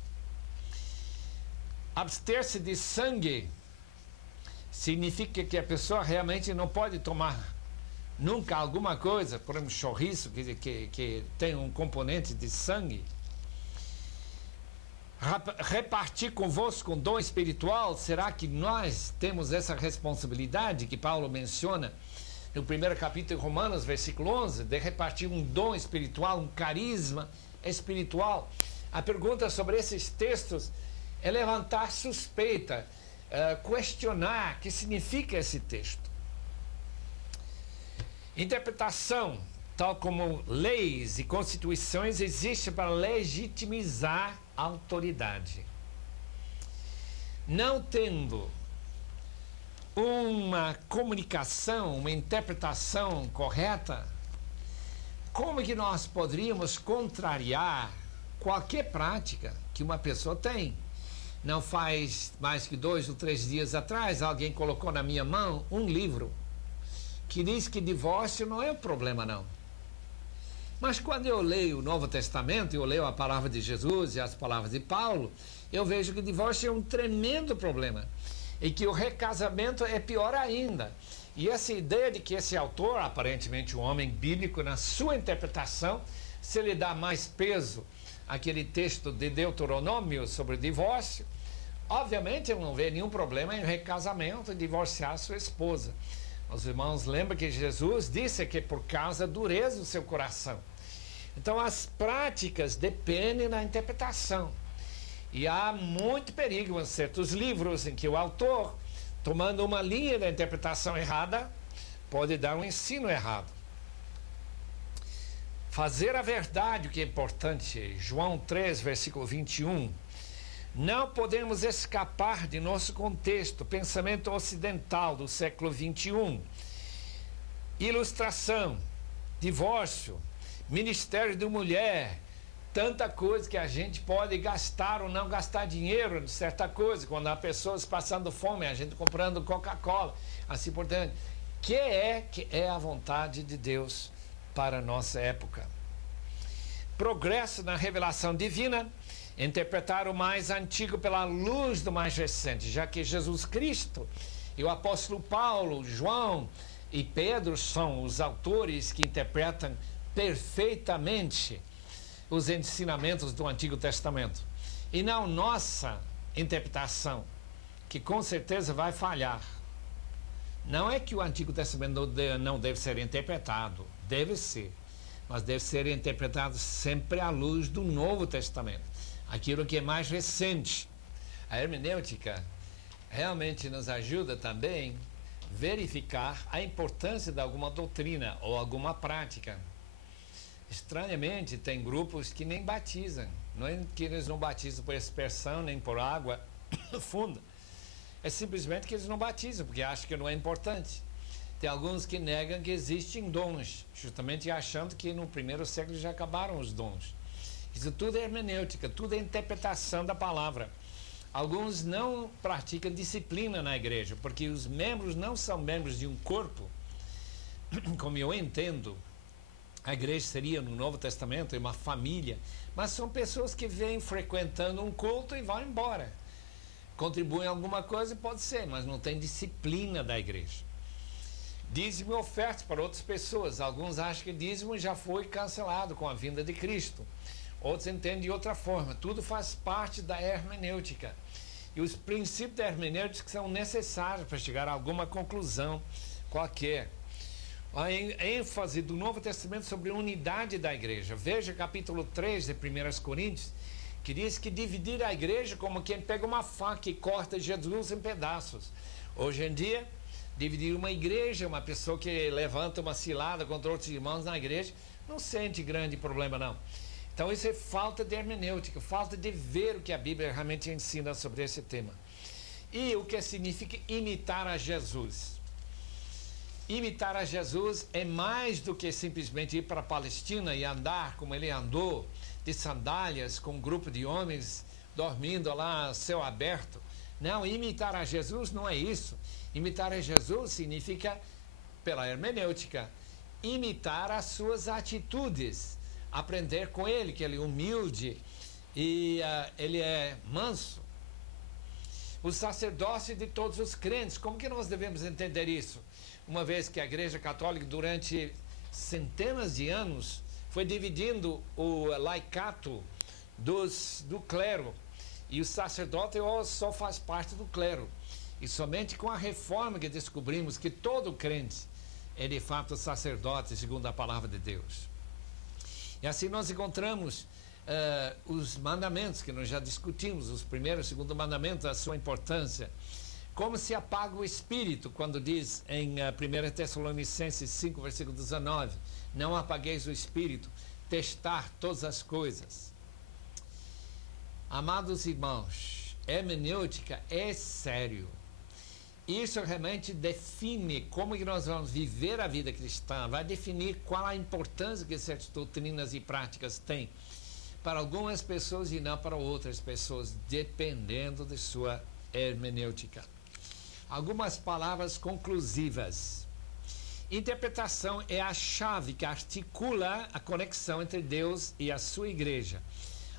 Abster-se de sangue significa que a pessoa realmente não pode tomar nunca alguma coisa, por exemplo, chouriço, que tem um componente de sangue. Repartir convosco um dom espiritual, será que nós temos essa responsabilidade que Paulo menciona no primeiro capítulo de Romanos, versículo 11, de repartir um dom espiritual, um carisma espiritual? A pergunta sobre esses textos é levantar suspeita, questionar o que significa esse texto. Interpretação, tal como leis e constituições, existe para legitimizar a autoridade. Não tendo uma comunicação, uma interpretação correta, como que nós poderíamos contrariar qualquer prática que uma pessoa tem? Não faz mais que 2 ou 3 dias atrás, alguém colocou na minha mão um livro que diz que divórcio não é um problema, não. Mas quando eu leio o Novo Testamento, eu leio a palavra de Jesus e as palavras de Paulo, eu vejo que o divórcio é um tremendo problema e que o recasamento é pior ainda. E essa ideia de que esse autor, aparentemente um homem bíblico, na sua interpretação, se ele dá mais peso àquele texto de Deuteronômio sobre o divórcio, obviamente ele não vê nenhum problema em recasamento e divorciar sua esposa. Os irmãos lembram que Jesus disse que por causa da dureza do seu coração. Então as práticas dependem da interpretação. E há muito perigo em certos livros em que o autor, tomando uma linha da interpretação errada, pode dar um ensino errado. Fazer a verdade, o que é importante, João 3, versículo 21. Não podemos escapar de nosso contexto, pensamento ocidental do século 21. Ilustração, divórcio, ministério de mulher, tanta coisa que a gente pode gastar ou não gastar dinheiro de certa coisa, quando há pessoas passando fome, a gente comprando Coca-Cola, assim por diante. Que é a vontade de Deus para a nossa época? progresso na revelação divina, interpretar o mais antigo pela luz do mais recente, já que Jesus Cristo e o apóstolo Paulo, João e Pedro são os autores que interpretam perfeitamente os ensinamentos do Antigo Testamento. E não nossa interpretação, que com certeza vai falhar. Não é que o Antigo Testamento não deve ser interpretado, deve ser, mas deve ser interpretado sempre à luz do Novo Testamento, aquilo que é mais recente. A hermenêutica realmente nos ajuda também a verificar a importância de alguma doutrina ou alguma prática. Estranhamente, tem grupos que nem batizam, não é que eles não batizam por aspersão nem por água funda. É simplesmente que eles não batizam, porque acham que não é importante. Tem alguns que negam que existem dons, justamente achando que no primeiro século já acabaram os dons. Isso tudo é hermenêutica, tudo é interpretação da palavra. Alguns não praticam disciplina na igreja, porque os membros não são membros de um corpo, como eu entendo. A igreja seria, no Novo Testamento, uma família, mas são pessoas que vêm frequentando um culto e vão embora. Contribuem em alguma coisa, pode ser, mas não tem disciplina da igreja. Dízimo e ofertas para outras pessoas. Alguns acham que dízimo já foi cancelado com a vinda de Cristo. Outros entendem de outra forma. Tudo faz parte da hermenêutica. E os princípios da hermenêutica são necessários para chegar a alguma conclusão qualquer. A ênfase do Novo Testamento sobre a unidade da igreja. Veja capítulo 3 de 1 Coríntios, que diz que dividir a igreja como quem pega uma faca e corta Jesus em pedaços. Hoje em dia, dividir uma igreja, uma pessoa que levanta uma cilada contra outros irmãos na igreja, não sente grande problema não. Então isso é falta de hermenêutica, falta de ver o que a Bíblia realmente ensina sobre esse tema. E o que significa imitar a Jesus? Imitar a Jesus é mais do que simplesmente ir para a Palestina e andar como ele andou, de sandálias, com um grupo de homens dormindo lá a céu aberto. Não, imitar a Jesus não é isso. Imitar a Jesus significa, pela hermenêutica, imitar as suas atitudes, aprender com ele, que ele é humilde e ele é manso. O sacerdócio de todos os crentes, como que nós devemos entender isso? Uma vez que a Igreja Católica, durante centenas de anos, foi dividindo o laicato do clero, e o sacerdote só faz parte do clero. E somente com a reforma que descobrimos que todo crente é de fato sacerdote, segundo a palavra de Deus. E assim nós encontramos os mandamentos que nós já discutimos, os primeiro e segundo mandamentos, a sua importância. Como se apaga o espírito, quando diz em 1 Tessalonicenses 5, versículo 19, não apagueis o espírito, testar todas as coisas. Amados irmãos, hermenêutica é sério. Isso realmente define como que nós vamos viver a vida cristã, vai definir qual a importância que certas doutrinas e práticas têm para algumas pessoas e não para outras pessoas, dependendo de sua hermenêutica. Algumas palavras conclusivas. Interpretação é a chave que articula a conexão entre Deus e a sua igreja.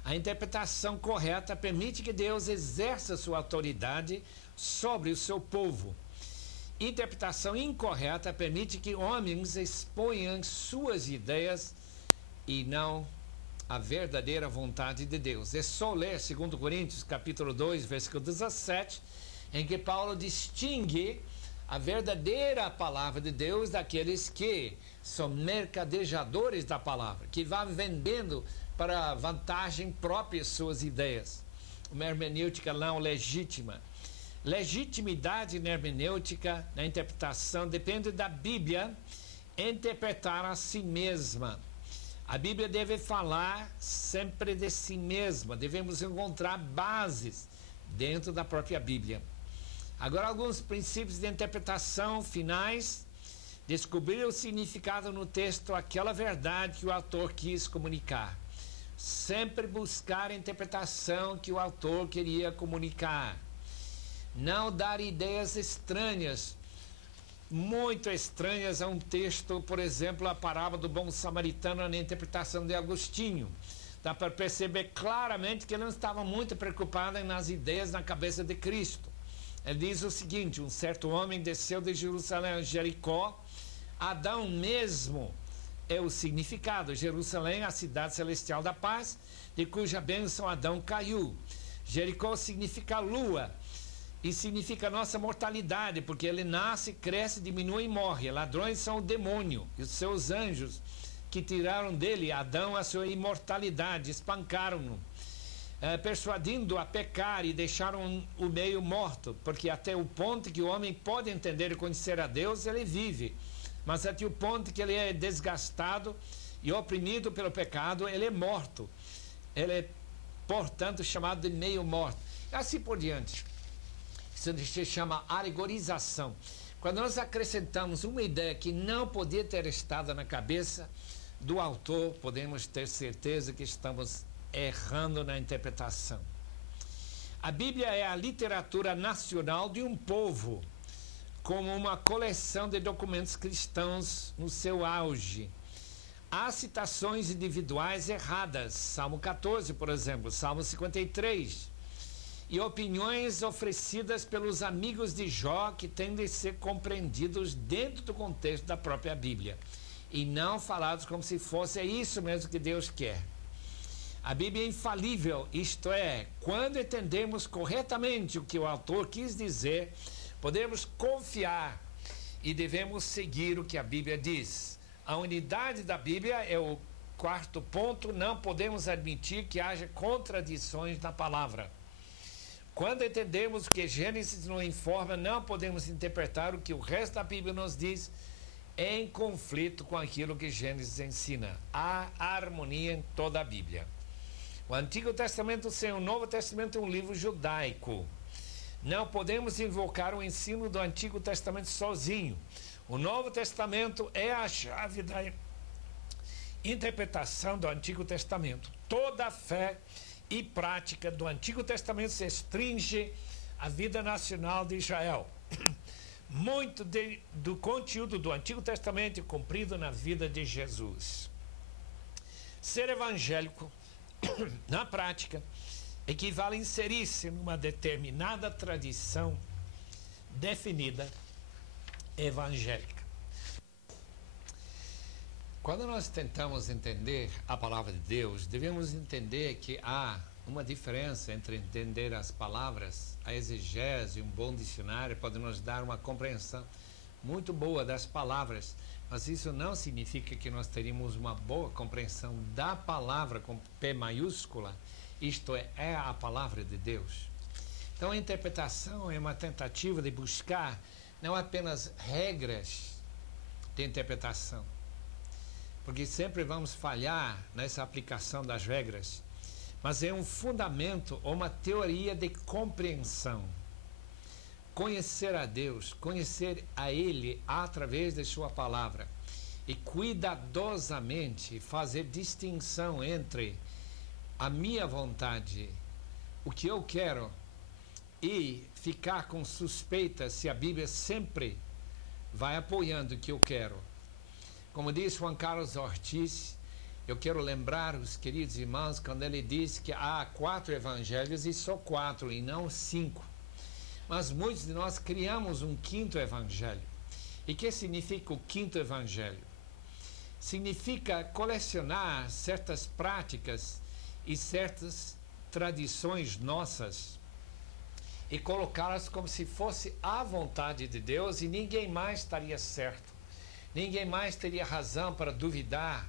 A interpretação correta permite que Deus exerça sua autoridade sobre o seu povo. Interpretação incorreta permite que homens exponham suas ideias e não a verdadeira vontade de Deus. É só ler 2 Coríntios capítulo 2, versículo 17, em que Paulo distingue a verdadeira palavra de Deus daqueles que são mercadejadores da palavra, que vão vendendo para vantagem própria suas ideias. Uma hermenêutica não legítima. Legitimidade na hermenêutica, na interpretação, depende da Bíblia interpretar a si mesma. A Bíblia deve falar sempre de si mesma. Devemos encontrar bases dentro da própria Bíblia. Agora, alguns princípios de interpretação finais. Descobrir o significado no texto, aquela verdade que o autor quis comunicar. Sempre buscar a interpretação que o autor queria comunicar. Não dar ideias estranhas muito estranhas a um texto, por exemplo, a parábola do bom samaritano na interpretação de Agostinho. Dá para perceber claramente que ele não estava muito preocupado nas ideias na cabeça de Cristo. Ele diz o seguinte: um certo homem desceu de Jerusalém a Jericó. Adão mesmo é o significado. Jerusalém, a cidade celestial da paz, de cuja bênção Adão caiu. Jericó significa lua e significa nossa mortalidade, porque ele nasce, cresce, diminui e morre. Ladrões são o demônio e os seus anjos que tiraram dele, Adão, a sua imortalidade, espancaram-no, persuadindo-o a pecar e deixaram o meio morto, porque até o ponto que o homem pode entender e conhecer a Deus, ele vive, mas até o ponto que ele é desgastado e oprimido pelo pecado, ele é morto. Ele é, portanto, chamado de meio morto. E assim por diante. Isso se chama alegorização. Quando nós acrescentamos uma ideia que não podia ter estado na cabeça do autor, podemos ter certeza que estamos errando na interpretação. A Bíblia é a literatura nacional de um povo, como uma coleção de documentos cristãos no seu auge. Há citações individuais erradas, Salmo 14, por exemplo, Salmo 53, e opiniões oferecidas pelos amigos de Jó que têm de ser compreendidos dentro do contexto da própria Bíblia, e não falados como se fosse isso mesmo que Deus quer. A Bíblia é infalível, isto é, quando entendemos corretamente o que o autor quis dizer, podemos confiar e devemos seguir o que a Bíblia diz. A unidade da Bíblia é o quarto ponto. Não podemos admitir que haja contradições na palavra. Quando entendemos o que Gênesis nos informa, não podemos interpretar o que o resto da Bíblia nos diz em conflito com aquilo que Gênesis ensina. Há harmonia em toda a Bíblia. O Antigo Testamento sem o Novo Testamento é um livro judaico. Não podemos invocar o ensino do Antigo Testamento sozinho. O Novo Testamento é a chave da interpretação do Antigo Testamento. Toda a fé e prática do Antigo Testamento se restringe à vida nacional de Israel. Muito do conteúdo do Antigo Testamento é cumprido na vida de Jesus. Ser evangélico, na prática, equivale a inserir-se numa determinada tradição definida evangélica. Quando nós tentamos entender a palavra de Deus, devemos entender que há uma diferença entre entender as palavras. A exegese, um bom dicionário pode nos dar uma compreensão muito boa das palavras, mas isso não significa que nós teríamos uma boa compreensão da palavra com P maiúscula, isto é a palavra de Deus. Então a interpretação é uma tentativa de buscar não apenas regras de interpretação, porque sempre vamos falhar nessa aplicação das regras, mas é um fundamento ou uma teoria de compreensão. Conhecer a Deus, conhecer a Ele através de sua palavra e cuidadosamente fazer distinção entre a minha vontade, o que eu quero, e ficar com suspeita se a Bíblia sempre vai apoiando o que eu quero. Como diz Juan Carlos Ortiz, eu quero lembrar os queridos irmãos quando ele diz que há 4 evangelhos e só 4 e não 5. Mas muitos de nós criamos um 5º evangelho. E o que significa o 5º evangelho? Significa colecionar certas práticas e certas tradições nossas e colocá-las como se fosse a vontade de Deus, e ninguém mais estaria certo, ninguém mais teria razão para duvidar.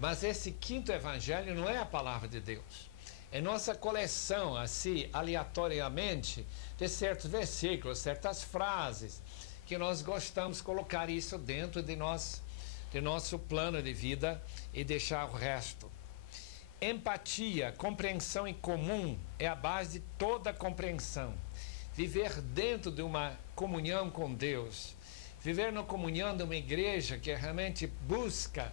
Mas esse 5º evangelho não é a palavra de Deus, é nossa coleção, assim, aleatoriamente, de certos versículos, certas frases, que nós gostamos de colocar isso dentro de nosso plano de vida e deixar o resto. Empatia, compreensão em comum é a base de toda compreensão. Viver dentro de uma comunhão com Deus, viver na comunhão de uma igreja que realmente busca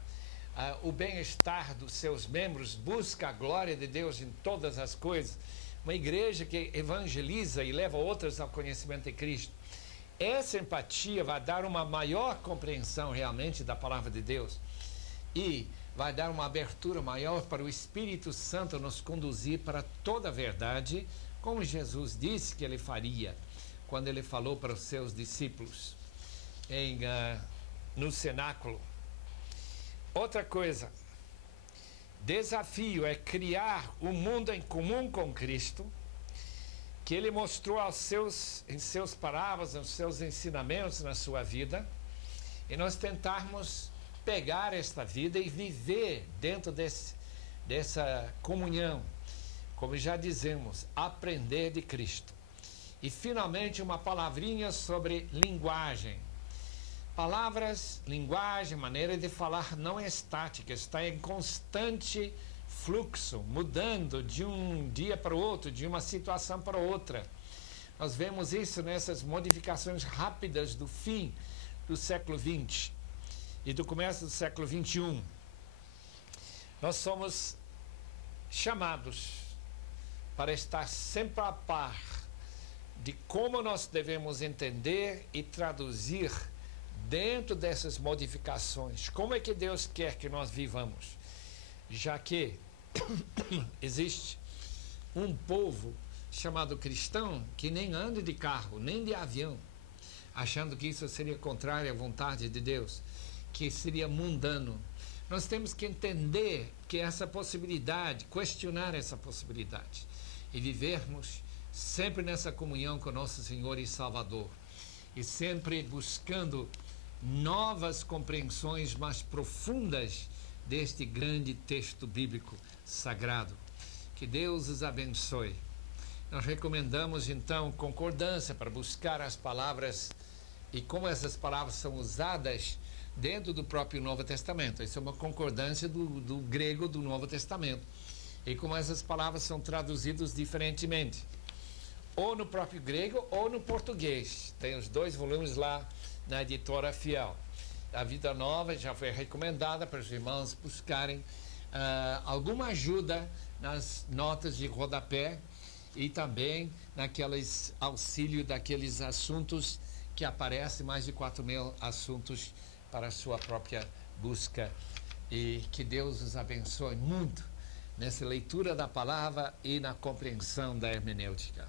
o bem-estar dos seus membros, busca a glória de Deus em todas as coisas, uma igreja que evangeliza e leva outros ao conhecimento de Cristo. Essa empatia vai dar uma maior compreensão realmente da palavra de Deus e vai dar uma abertura maior para o Espírito Santo nos conduzir para toda a verdade, como Jesus disse que ele faria quando ele falou para os seus discípulos no cenáculo. Outra coisa, desafio é criar um mundo em comum com Cristo, que ele mostrou em seus palavras, nos seus ensinamentos na sua vida, e nós tentarmos pegar esta vida e viver dentro dessa comunhão, como já dizemos, aprender de Cristo. E finalmente uma palavrinha sobre linguagem. Palavras, linguagem, maneira de falar não é estática, está em constante fluxo, mudando de um dia para o outro, de uma situação para outra. Nós vemos isso nessas modificações rápidas do fim do século XX e do começo do século XXI. Nós somos chamados para estar sempre a par de como nós devemos entender e traduzir dentro dessas modificações. Como é que Deus quer que nós vivamos? Já que existe um povo chamado cristão que nem anda de carro, nem de avião, achando que isso seria contrário à vontade de Deus, que seria mundano. Nós temos que entender que essa possibilidade, questionar essa possibilidade e vivermos sempre nessa comunhão com nosso Senhor e Salvador e sempre buscando novas compreensões mais profundas deste grande texto bíblico sagrado. Que Deus os abençoe. Nós recomendamos então concordância para buscar as palavras e como essas palavras são usadas dentro do próprio Novo Testamento. Isso é uma concordância do grego do Novo Testamento. E como essas palavras são traduzidas diferentemente, ou no próprio grego ou no português. Tem os 2 volumes lá na editora Fiel. A Vida Nova já foi recomendada para os irmãos buscarem alguma ajuda nas notas de rodapé e também naqueles auxílio daqueles assuntos que aparecem, mais de 4.000 assuntos para a sua própria busca. E que Deus os abençoe muito nessa leitura da palavra e na compreensão da hermenêutica.